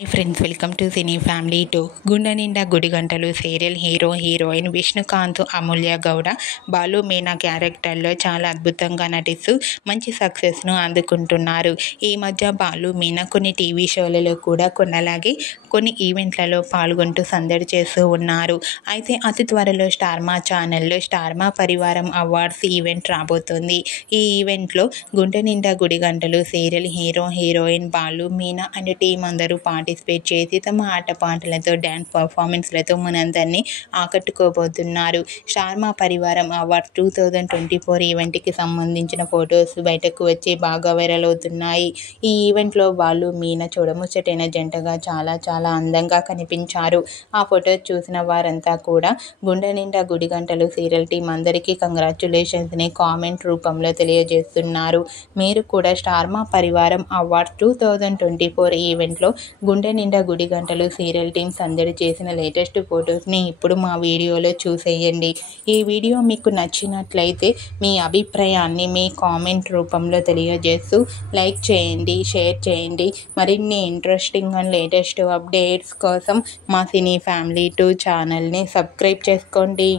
Hi friends, welcome to cine family two. గుండె నిండా గుడి గంటలు సీరియల్ హీరో హీరోయిన్ విష్ణుకాంత్, అమూల్య గౌడ, బాలు మీనా క్యారెక్టర్లో చాలా అద్భుతంగా నటిస్తూ మంచి సక్సెస్ను అందుకుంటున్నారు. ఈ మధ్య బాలు మీనా కొన్ని టీవీ షోలలో కూడా కొన్నలాగే కొన్ని ఈవెంట్లలో పాల్గొంటూ సందడి చేస్తూ ఉన్నారు. అయితే అతి త్వరలో స్టార్మా ఛానల్లో స్టార్మా పరివారం అవార్డ్స్ ఈవెంట్ రాబోతోంది. ఈ ఈవెంట్లో గుండె నిండా గుడి గంటలు serial hero heroine Balu Meena and team అందరూ పార్టిసిపేట్ చేసి తమ ఆటపాటలతో డ్యాన్స్ పర్ఫార్మెన్స్లతో మనందరినీ ఆకట్టుకోబోతున్నారు. స్టార్మా పరివారం అవార్డ్స్ 2024 ఈవెంట్కి సంబంధించిన ఫొటోస్ బయటకు వచ్చి బాగా వైరల్ అవుతున్నాయి. ఈ ఈవెంట్లో బాలు మీనా చూడముచ్చటైన జంటగా చాలా అందంగా కనిపించారు. ఆ ఫొటోస్ చూసిన వారంతా కూడా గుండె నిండా గుడి గంటలు సీరియల్ టీం అందరికీ కంగ్రాచ్యులేషన్స్ని కామెంట్ రూపంలో తెలియజేస్తున్నారు. మీరు కూడా స్టార్మా పరివారం అవార్డ్స్ 2024 ఈవెంట్లో గుండె నిండా గుడి గంటలు సీరియల్ టీం సందడి చేసిన లేటెస్ట్ ఫొటోస్ని ఇప్పుడు మా వీడియోలో చూసేయండి. ఈ వీడియో మీకు నచ్చినట్లయితే మీ అభిప్రాయాన్ని మీ కామెంట్ రూపంలో తెలియజేస్తూ లైక్ చేయండి, షేర్ చేయండి. మరిన్ని ఇంట్రెస్టింగ్ అండ్ లేటెస్ట్ అప్డేట్స్ కోసం మా సినీ ఫ్యామిలీ 2 ఛానల్ని సబ్స్క్రైబ్ చేసుకోండి.